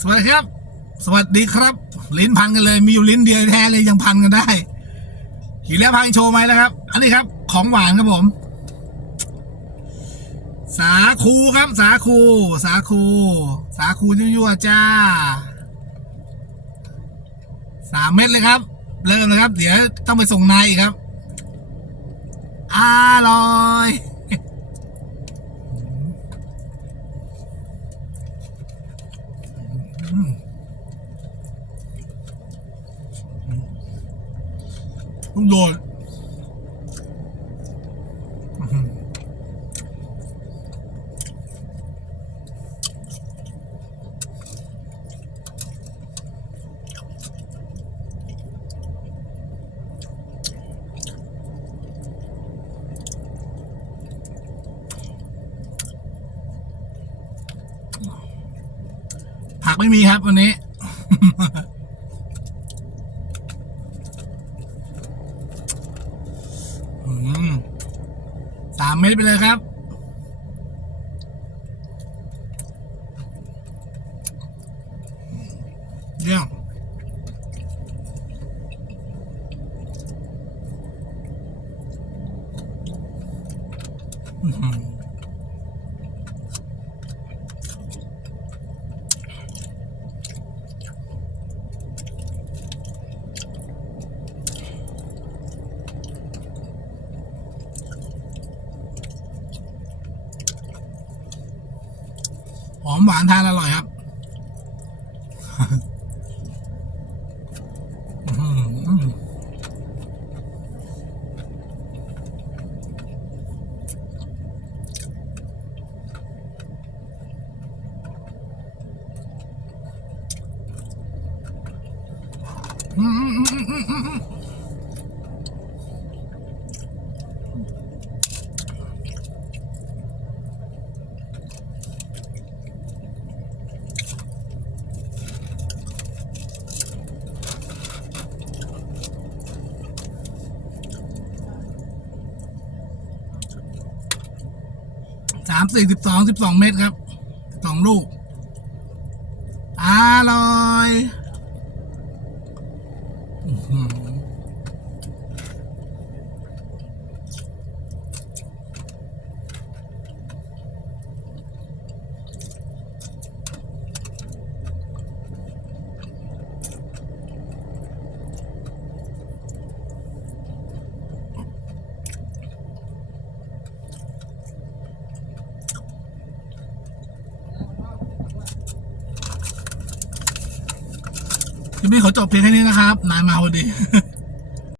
สวัสดีครับ สวัสดีครับ ลิ้นพันกันเลย มีอยู่ลิ้นเดียวแท้เลยยังพันกันได้ขี่แล้วพังโชว์ไหมแล้วครับ อันนี้ครับ ของหวานครับผม สาคูครับ สาคู สาคู สาคูยั่วๆจ้าสามเม็ดเลยครับ เริ่มเลยครับ เดี๋ยวต้องไปส่งนายอีกครับอร่อย ลูกโดดอื้อหือผักไม่มีครับวันนี้ อืม สามเมตรไปเลยครับเยี่ยมอื้อ หอมหวานทานอร่อยครับอืมอืมอืมอืมอืม สามสี่สิบสองสิบสองเมตรครับสองลูก อร่อย จะไม่ขอจบเพียงแค่นี้นะครับ นายมาพอดี